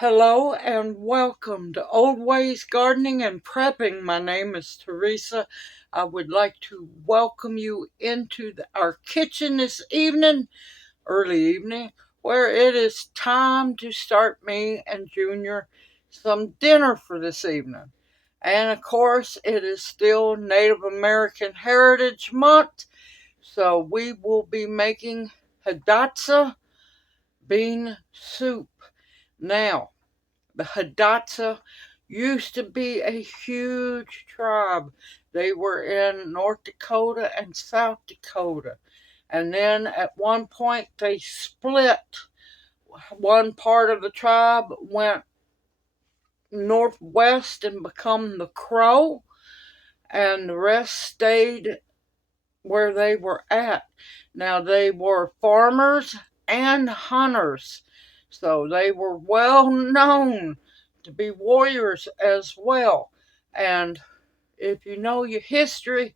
Hello and welcome to Old Ways Gardening and Prepping. My name is Teresa. I would like to welcome you into our kitchen this evening, early evening, where it is time to start me and Junior some dinner for this evening. And of course, it is still Native American Heritage Month, so we will be making Hidatsa bean soup. Now, the Hidatsa used to be a huge tribe. They were in North Dakota and South Dakota. And then at one point they split. One part of the tribe went northwest and become the Crow, and the rest stayed where they were at. Now they were farmers and hunters, so they were well known to be warriors as well. And if you know your history,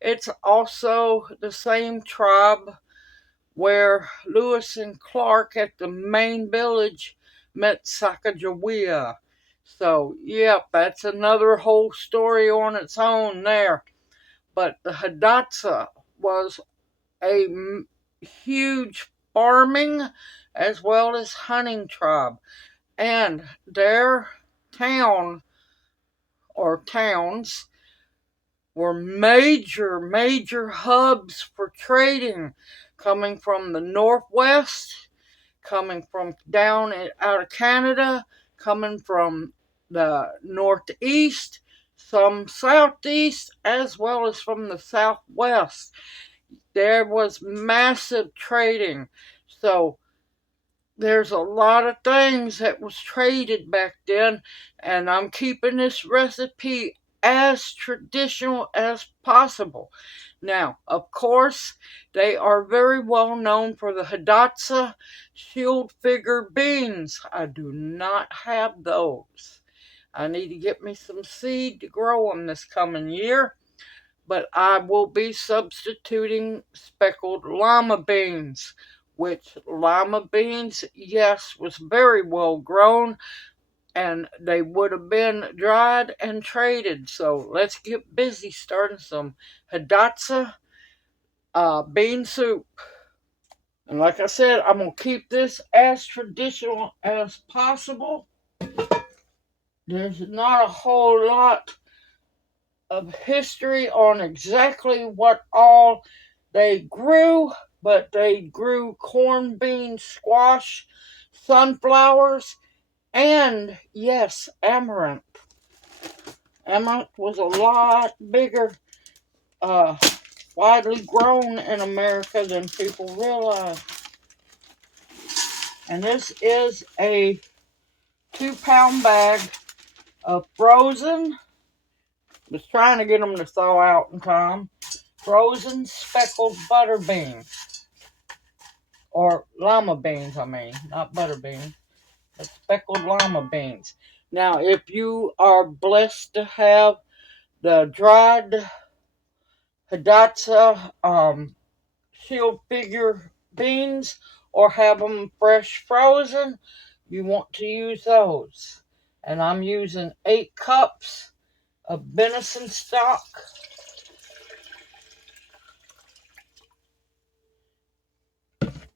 it's also the same tribe where Lewis and Clark at the main village met Sacagawea. So, yep, that's another whole story on its own there. But the Hidatsa was a huge farming as well as hunting tribe. And their town or towns were major hubs for trading, coming from the northwest, coming from down out of Canada, coming from the northeast, some southeast, as well as from the southwest. There was massive trading. So there's a lot of things that was traded back then, and I'm keeping this recipe as traditional as possible. Now, of course, they are very well known for the Hidatsa Shield Figure beans. I do not have those. I need to get me some seed to grow them this coming year, but I will be substituting speckled lima beans, which lima beans, yes, was very well grown, and they would have been dried and traded. So let's get busy starting some Hidatsa bean soup. And like I said, I'm going to keep this as traditional as possible. There's not a whole lot of history on exactly what all they grew, but they grew corn, beans, squash, sunflowers, and yes, amaranth. Amaranth was a lot bigger, widely grown in America than people realize. And this is a 2-pound bag of frozen. Was trying to get them to thaw out in time. Frozen speckled butter beans. Or lima beans, not butter beans. But speckled lima beans. Now, if you are blessed to have the dried Hidatsa Shield Figure beans or have them fresh frozen, you want to use those. And I'm using 8 cups of venison stock.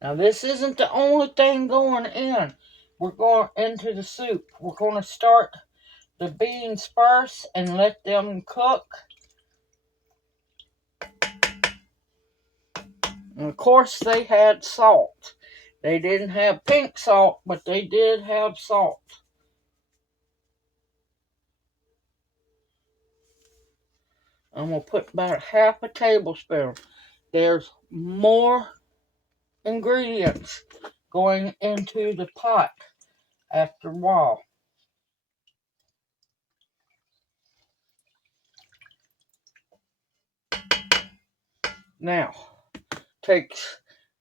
Now this isn't the only thing going in. We're going into the soup. We're going to start the beans first and let them cook. And of course they had salt. They didn't have pink salt, but they did have salt. I'm going to put about half a tablespoon. There's more ingredients going into the pot after a while. Now,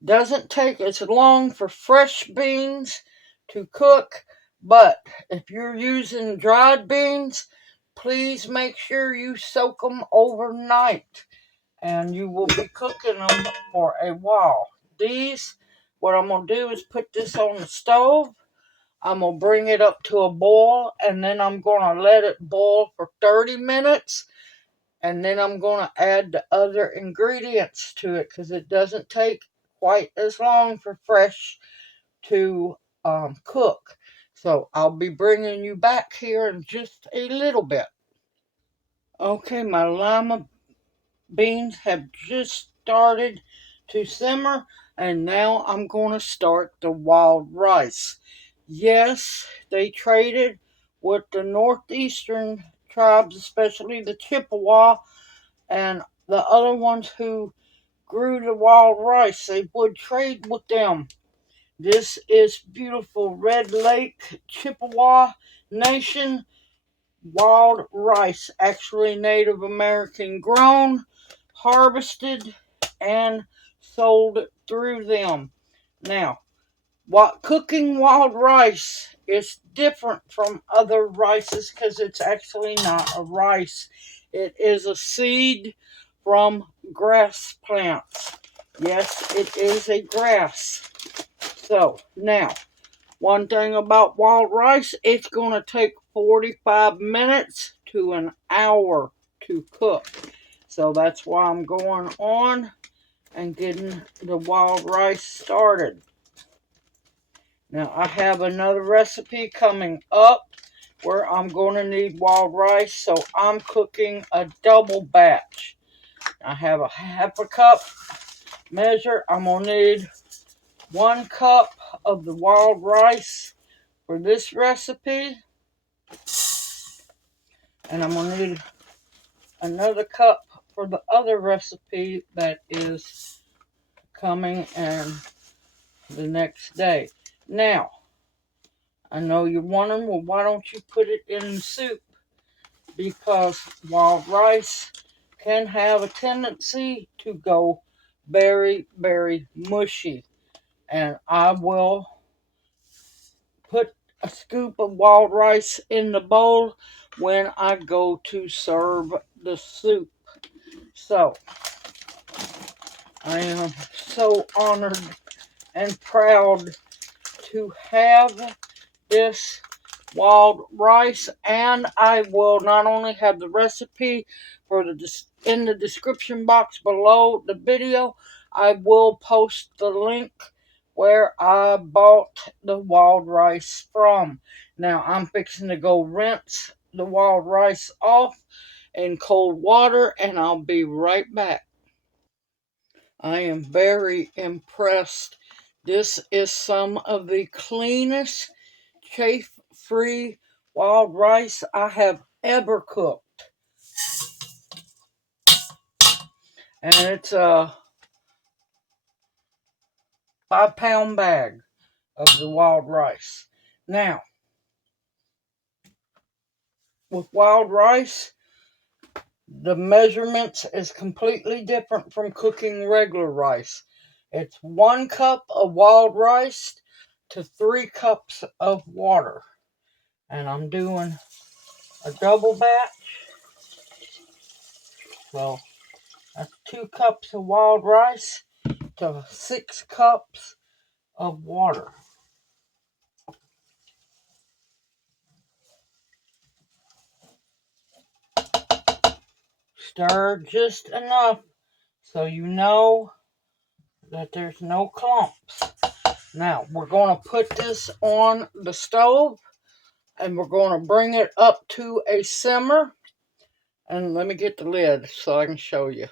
doesn't take as long for fresh beans to cook, but if you're using dried beans, please make sure you soak them overnight, and you will be cooking them for a while. What I'm going to do is put this on the stove. I'm going to bring it up to a boil, and then I'm going to let it boil for 30 minutes. And then I'm going to add the other ingredients to it because it doesn't take quite as long for fresh to cook. So I'll be bringing you back here in just a little bit. Okay, my lima beans have just started to simmer, and now I'm going to start the wild rice. Yes, they traded with the northeastern tribes, especially the Chippewa and the other ones who grew the wild rice. They would trade with them. This is beautiful Red Lake Chippewa Nation wild rice, actually Native American grown, harvested, and sold through them. Now, what cooking wild rice is different from other rices because it's actually not a rice. It is a seed from grass plants. Yes, it is a grass. So, now, one thing about wild rice, it's going to take 45 minutes to an hour to cook. So that's why I'm going on and getting the wild rice started. Now I have another recipe coming up where I'm going to need wild rice, so I'm cooking a double batch. I have a half a cup measure. I'm going to need 1 cup of the wild rice for this recipe. And I'm going to need another cup for the other recipe that is coming in the next day. Now, I know you're wondering, well, why don't you put it in soup? Because wild rice can have a tendency to go very, very mushy. And I will put a scoop of wild rice in the bowl when I go to serve the soup. So, I am so honored and proud to have this wild rice, and I will not only have the recipe for in the description box below the video, I will post the link where I bought the wild rice from. Now I'm fixing to go rinse the wild rice off in cold water, and I'll be right back. I am very impressed. This is some of the cleanest chafe-free wild rice I have ever cooked. And it's a 5-pound bag of the wild rice. Now, with wild rice, the measurements is completely different from cooking regular rice. It's 1 cup of wild rice to 3 cups of water. And I'm doing a double batch. So that's 2 cups of wild rice to 6 cups of water. Stir just enough so you know that there's no clumps. Now we're going to put this on the stove and we're going to bring it up to a simmer. And let me get the lid so I can show you.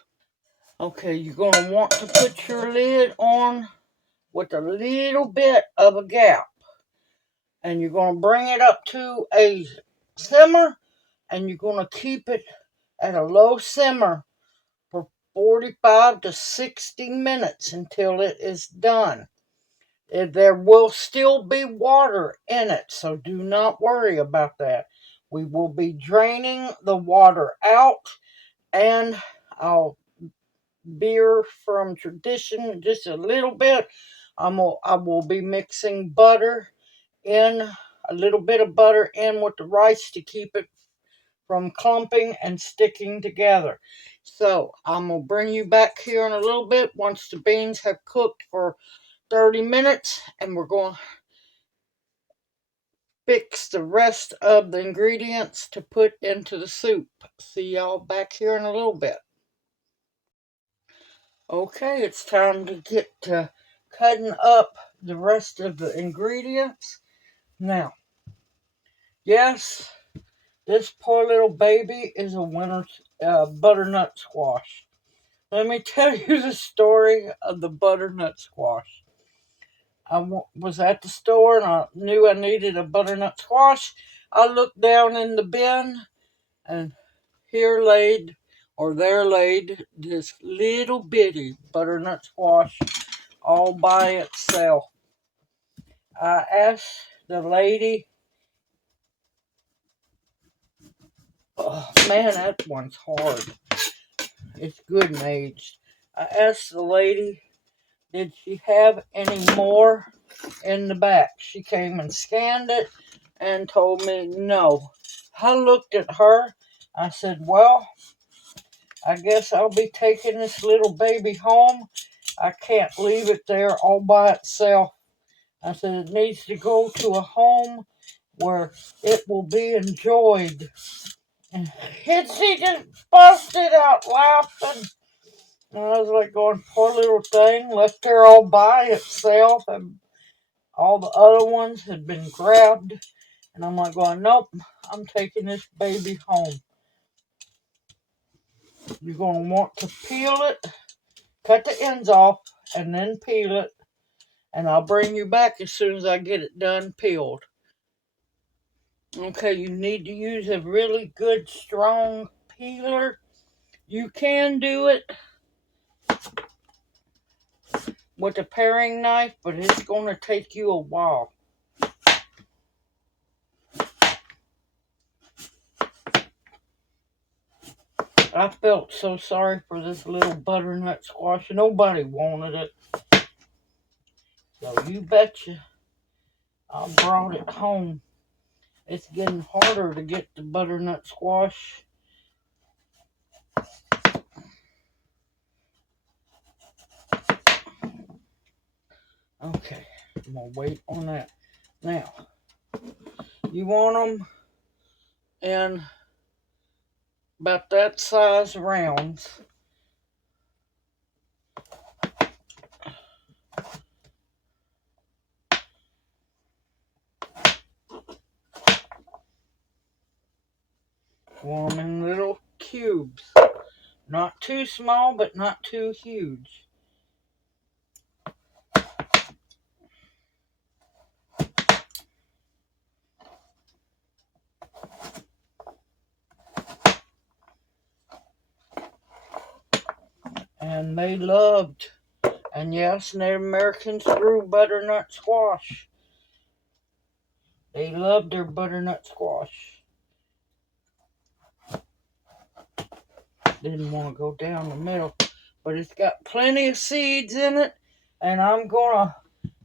Okay, you're going to want to put your lid on with a little bit of a gap. And you're going to bring it up to a simmer, and you're going to keep it at a low simmer for 45 to 60 minutes until it is done. There will still be water in it, so do not worry about that. We will be draining the water out, and I'll veer from tradition just a little bit. I will be mixing butter in, a little bit of butter in with the rice to keep it from clumping and sticking together. So I'm going to bring you back here in a little bit once the beans have cooked for 30 minutes, and we're going fix the rest of the ingredients to put into the soup. See y'all back here in a little bit. Okay, it's time to get to cutting up the rest of the ingredients. Now, yes, this poor little baby is a winter butternut squash. Let me tell you the story of the butternut squash. I was at the store and I knew I needed a butternut squash. I looked down in the bin and here laid, or there laid, this little bitty butternut squash all by itself. I asked the lady, oh man, that one's hard. It's good and aged. I asked the lady, did she have any more in the back? She came and scanned it and told me no. I looked at her. I said, well, I guess I'll be taking this little baby home. I can't leave it there all by itself. I said, it needs to go to a home where it will be enjoyed. And she just busted out laughing. And I was like going, poor little thing, left there all by itself. And all the other ones had been grabbed. And I'm like going, nope, I'm taking this baby home. You're going to want to peel it, cut the ends off, and then peel it. And I'll bring you back as soon as I get it done peeled. Okay, you need to use a really good, strong peeler. You can do it with a paring knife, but it's going to take you a while. I felt so sorry for this little butternut squash. Nobody wanted it. So you betcha I brought it home. It's getting harder to get the butternut squash. Okay, I'm going to wait on that. Now, you want them in about that size rounds. Want them in little cubes. Not too small, but not too huge. And they loved, and yes, Native Americans grew butternut squash. They loved their butternut squash. Didn't want to go down the middle, but it's got plenty of seeds in it, and I'm gonna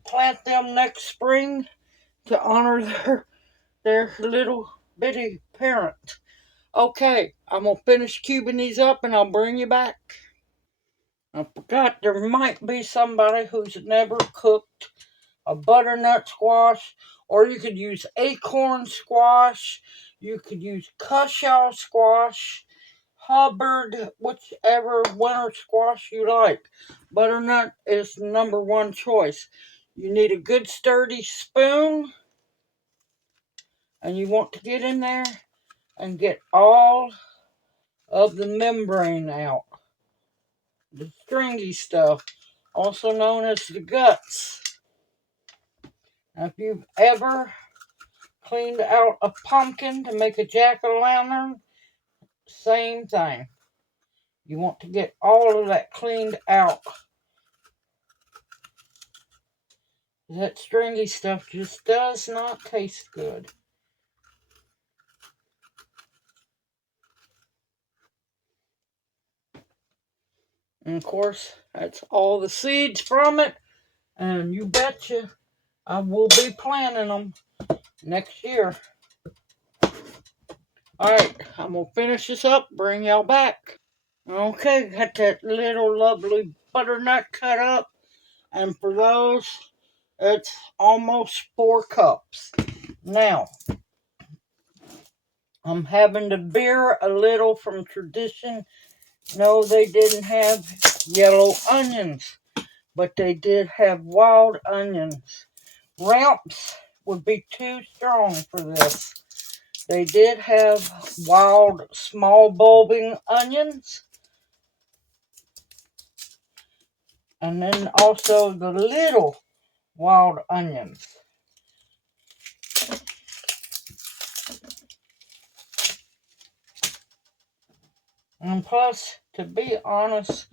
plant them next spring to honor their little bitty parent. Okay, I'm gonna finish cubing these up and I'll bring you back. I forgot there might be somebody who's never cooked a butternut squash, or you could use acorn squash, you could use cushaw squash, Hubbard, whichever winter squash you like. Butternut is the #1 choice. You need a good sturdy spoon, and you want to get in there and get all of the membrane out. The stringy stuff, also known as the guts. Now, if you've ever cleaned out a pumpkin to make a jack-o'-lantern, same thing. You want to get all of that cleaned out. That stringy stuff just does not taste good. And of course, that's all the seeds from it. And you betcha I will be planting them next year. Alright, I'm going to finish this up, bring y'all back. Okay, got that little lovely butternut cut up. And for those, it's almost 4 cups. Now, I'm having to veer a little from tradition. No, they didn't have yellow onions, but they did have wild onions. Ramps would be too strong for this. They did have wild, small bulbing onions. And then also the little wild onions. And plus, to be honest,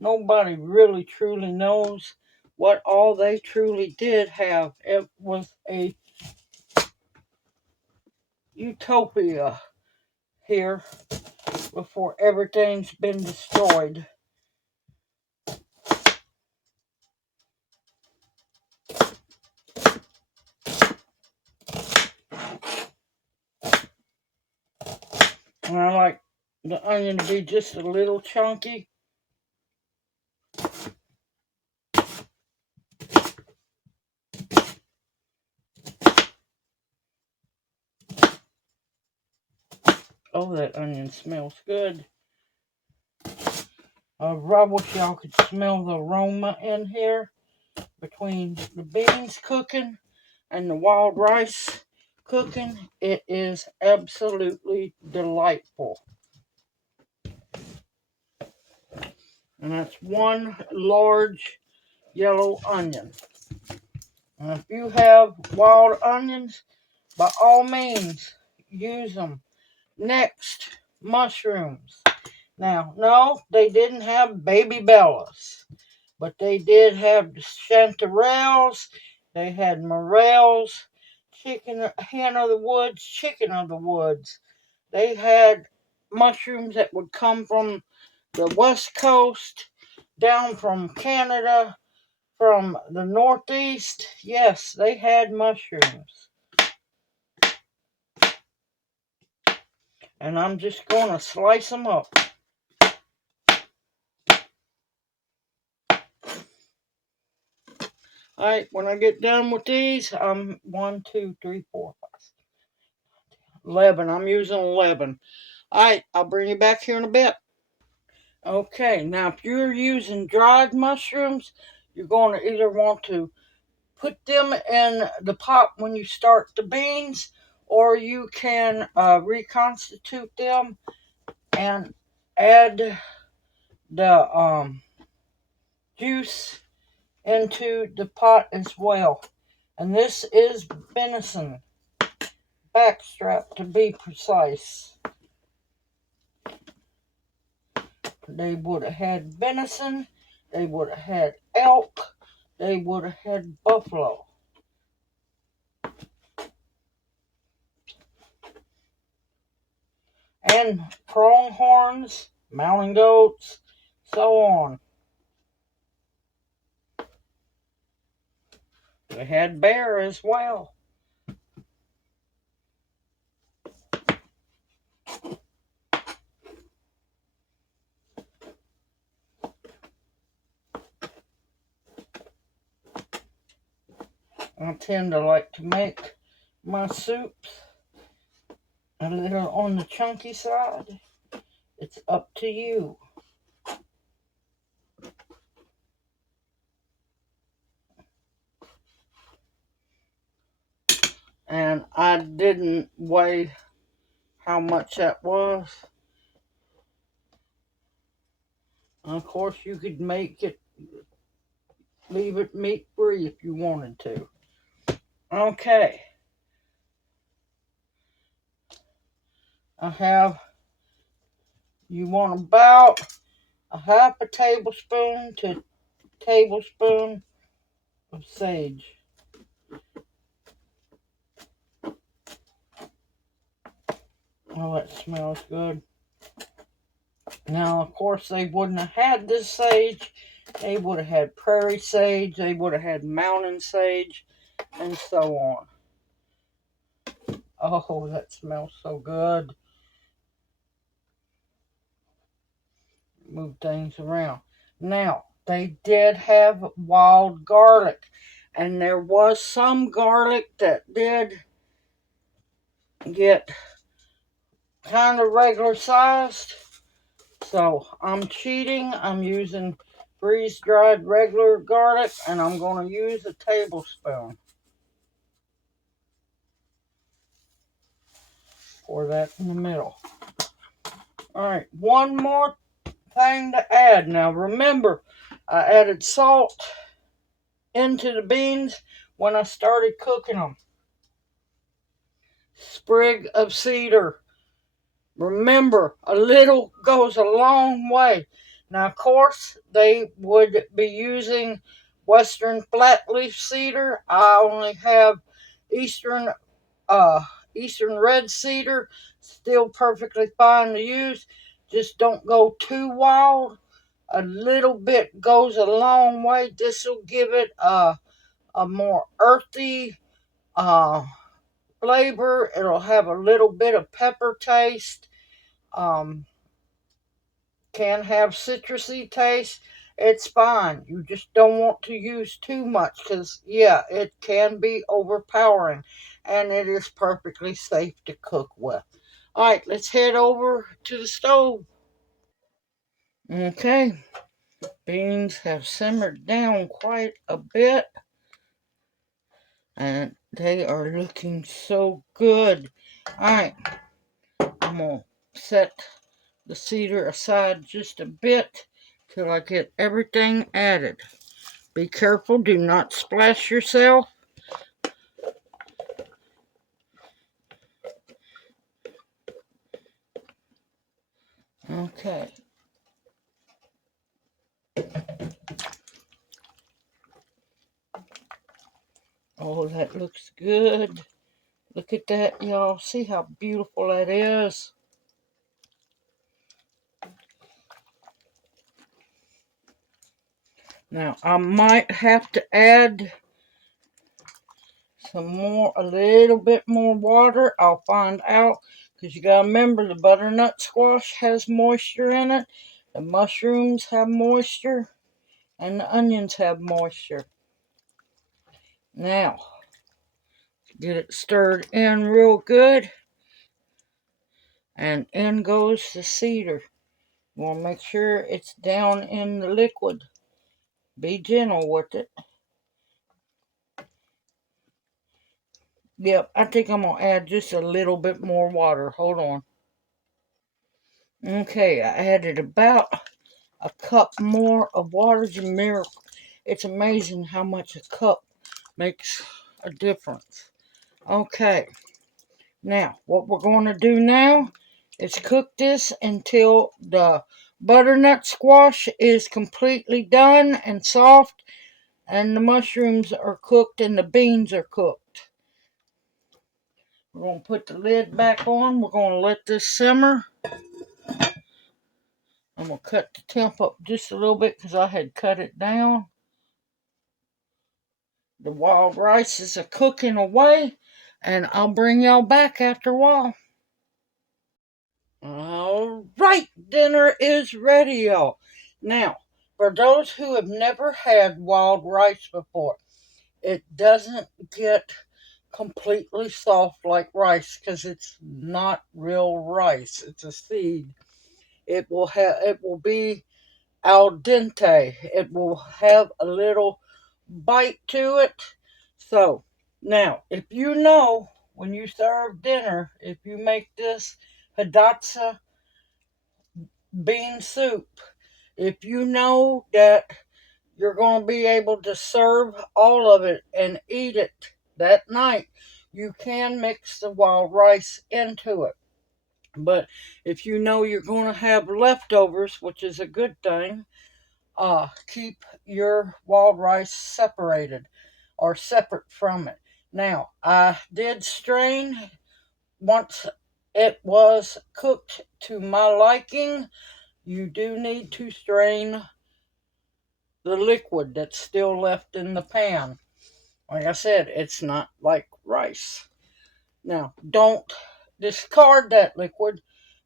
nobody really truly knows what all they truly did have. It was a utopia here before everything's been destroyed. And I like the onion to be just a little chunky. Oh, that onion smells good. I wish y'all could smell the aroma in here between the beans cooking and the wild rice cooking. It is absolutely delightful. And that's one large yellow onion. And if you have wild onions, by all means, use them. Next, mushrooms. Now, no, they didn't have baby bellas, but they did have chanterelles. They had morels, hen of the woods, chicken of the woods. They had mushrooms that would come from the west coast, down from Canada, from the northeast. Yes, they had mushrooms. And I'm just going to slice them up. Alright, when I get done with these, I'm 1, 2, 3, 4, 5, 11. I'm using 11. Alright, I'll bring you back here in a bit. Okay, now if you're using dried mushrooms, you're going to either want to put them in the pot when you start the beans, or you can reconstitute them and add the juice into the pot as well. And this is venison, backstrap to be precise. They would have had venison, they would have had elk, they would have had buffalo. And pronghorns, mountain goats, so on. They had bear as well. I tend to like to make my soups a little on the chunky side. It's up to you. And I didn't weigh how much that was. And of course, you could make it, leave it meat free if you wanted to. Okay. You want about a half a tablespoon to tablespoon of sage. Oh, that smells good. Now, of course, they wouldn't have had this sage. They would have had prairie sage. They would have had mountain sage, and so on. Oh, that smells so good. Move things around. Now, they did have wild garlic. And there was some garlic that did get kind of regular sized. So I'm cheating. I'm using freeze-dried regular garlic, and I'm going to use a tablespoon for that in the middle. All right, one more thing to add. Now remember, I added salt into the beans when I started cooking them. Sprig of cedar. Remember, a little goes a long way. Now, of course, they would be using Western flatleaf cedar. I only have Eastern uh, Eastern red cedar. Still perfectly fine to use. Just don't go too wild. A little bit goes a long way. This will give it a more earthy flavor. It'll have a little bit of pepper taste. Um, can have citrusy taste. It's fine. You just don't want to use too much because, yeah, it can be overpowering. And it is perfectly safe to cook with. All right, let's head over to the stove. Okay, beans have simmered down quite a bit. And they are looking so good. All right, I'm going to set the cedar aside just a bit till I get everything added. Be careful, do not splash yourself. Okay. Oh, that looks good. Look at that, y'all. See how beautiful that is? Now, I might have to add a little bit more water. I'll find out, because you gotta remember the butternut squash has moisture in it, the mushrooms have moisture, and the onions have moisture. Now, get it stirred in real good, and in goes the cedar. You want to make sure it's down in the liquid. Be gentle with it. Yep, I think I'm going to add just a little bit more water. Hold on. Okay, I added about a cup more of water. It's amazing how much a cup makes a difference. Okay, now what we're going to do now is cook this until the butternut squash is completely done and soft, and the mushrooms are cooked and the beans are cooked. We're going to put the lid back on. We're going to let this simmer. I'm going to cut the temp up just a little bit because I had cut it down. The wild rices are cooking away, and I'll bring y'all back after a while. All right, dinner is ready, y'all. Now, for those who have never had wild rice before, it doesn't get completely soft like rice because it's not real rice. It's a seed. It will be al dente. It will have a little bite to it. So, now, if you know when you serve dinner, if you make this Hidatsa bean soup, if you know that you're going to be able to serve all of it and eat it that night, you can mix the wild rice into it. But if you know you're going to have leftovers, which is a good thing, keep your wild rice separated or separate from it. Now, I did strain once it was cooked to my liking. You do need to strain the liquid that's still left in the pan. Like I said, it's not like rice. Now, don't discard that liquid.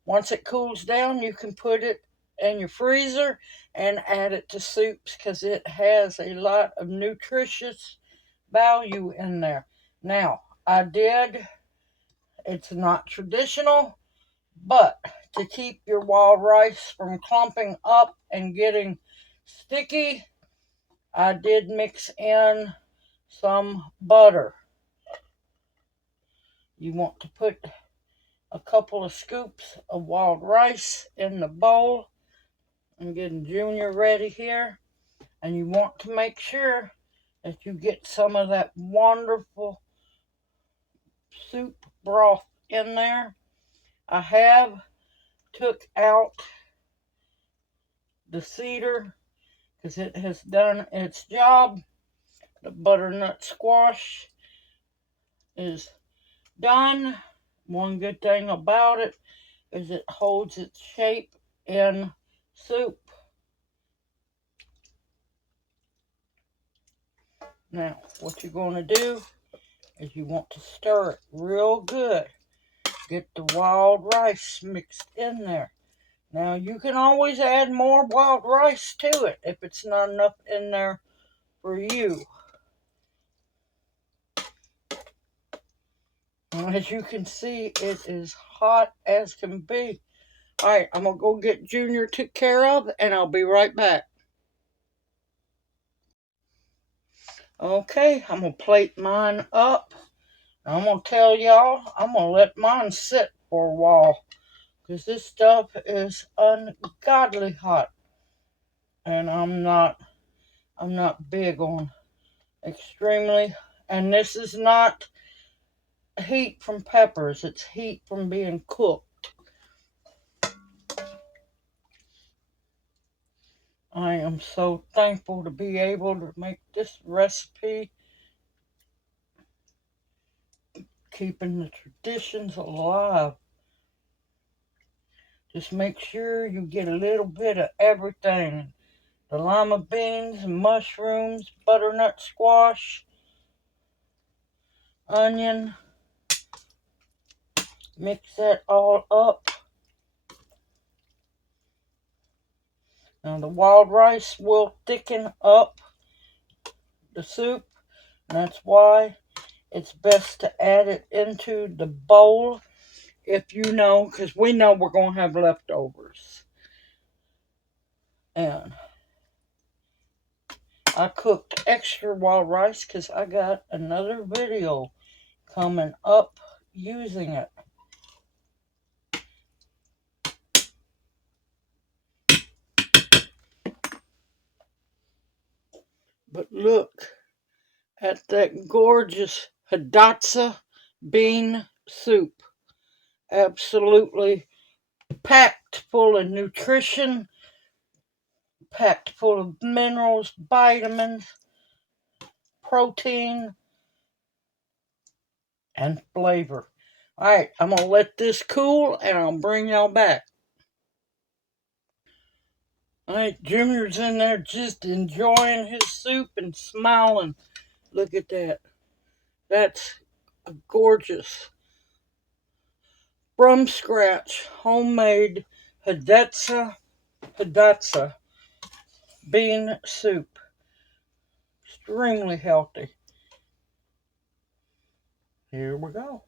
Once it cools down, you can put it in your freezer and add it to soups because it has a lot of nutritious value in there. Now, I did It's not traditional, but to keep your wild rice from clumping up and getting sticky, I did mix in some butter. You want to put a couple of scoops of wild rice in the bowl. I'm getting Junior ready here. And you want to make sure that you get some of that wonderful soup broth in there. I have took out the cedar because it has done its job. The butternut squash is done. One good thing about it is it holds its shape in soup. Now, what you're going to do is you want to stir it real good. Get the wild rice mixed in there. Now, you can always add more wild rice to it if it's not enough in there for you. And as you can see, it is hot as can be. Alright, I'm going to go get Junior took care of, and I'll be right back. Okay, I'm going to plate mine up. I'm going to tell y'all, I'm going to let mine sit for a while, because this stuff is ungodly hot. And I'm not big on extremely, and this is not heat from peppers, it's heat from being cooked. I am so thankful to be able to make this recipe, keeping the traditions alive. Just make sure you get a little bit of everything. The lima beans, mushrooms, butternut squash, onion. Mix that all up. Now the wild rice will thicken up the soup. And that's why it's best to add it into the bowl if you know, because we know we're going to have leftovers. And I cooked extra wild rice because I got another video coming up using it. But look at that gorgeous Hidatsa bean soup. Absolutely packed full of nutrition, packed full of minerals, vitamins, protein, and flavor. Alright, I'm going to let this cool and I'll bring y'all back. Alright, Junior's in there just enjoying his soup and smiling. Look at that. That's a gorgeous, from scratch, homemade Hidatsa bean soup. Extremely healthy. Here we go.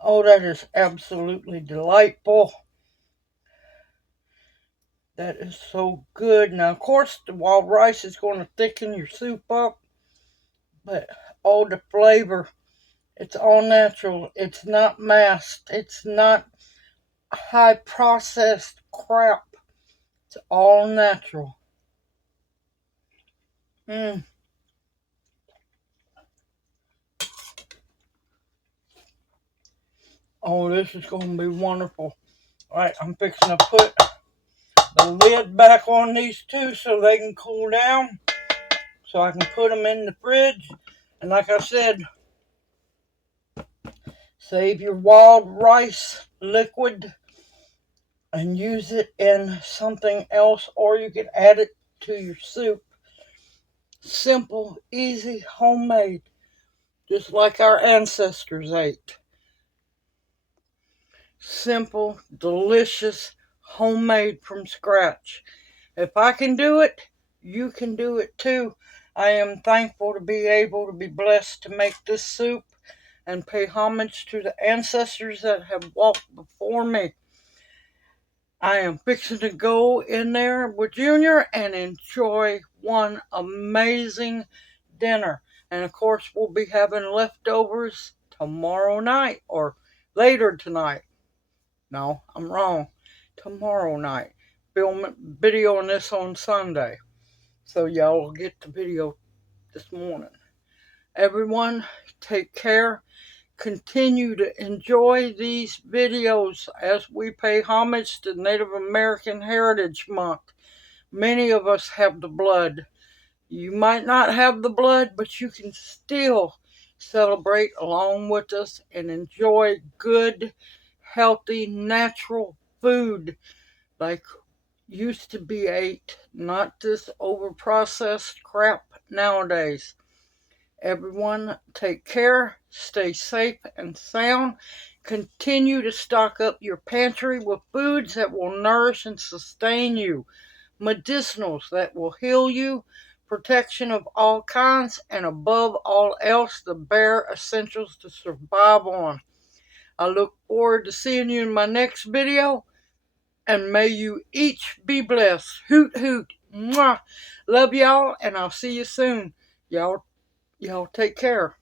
Oh, that is absolutely delightful. That is so good. Now, of course, the wild rice is going to thicken your soup up. But, oh, the flavor. It's all natural. It's not masked. It's not high processed crap. It's all natural. Oh, this is going to be wonderful. Alright, I'm fixing to put the lid back on these two so they can cool down. So I can put them in the fridge. And like I said, save your wild rice liquid and use it in something else, or you could add it to your soup. Simple, easy, homemade, just like our ancestors ate. Simple, delicious, homemade from scratch. If I can do it, you can do it too. I am thankful to be able to be blessed to make this soup and pay homage to the ancestors that have walked before me. I am fixing to go in there with Junior and enjoy one amazing dinner. And of course, we'll be having leftovers tomorrow night or later tonight. No, I'm wrong. Tomorrow night. Videoing this on Sunday. So y'all will get the video this morning. Everyone, take care. Continue to enjoy these videos as we pay homage to Native American Heritage Month. Many of us have the blood. You might not have the blood, but you can still celebrate along with us and enjoy good, healthy, natural food like used to be ate, not this overprocessed crap nowadays. Everyone, take care, stay safe and sound. Continue to stock up your pantry with foods that will nourish and sustain you, medicinals that will heal you, protection of all kinds, and above all else, the bare essentials to survive on. I look forward to seeing you in my next video, and may you each be blessed. Hoot hoot. Mwah. Love y'all, and I'll see you soon. Y'all take care.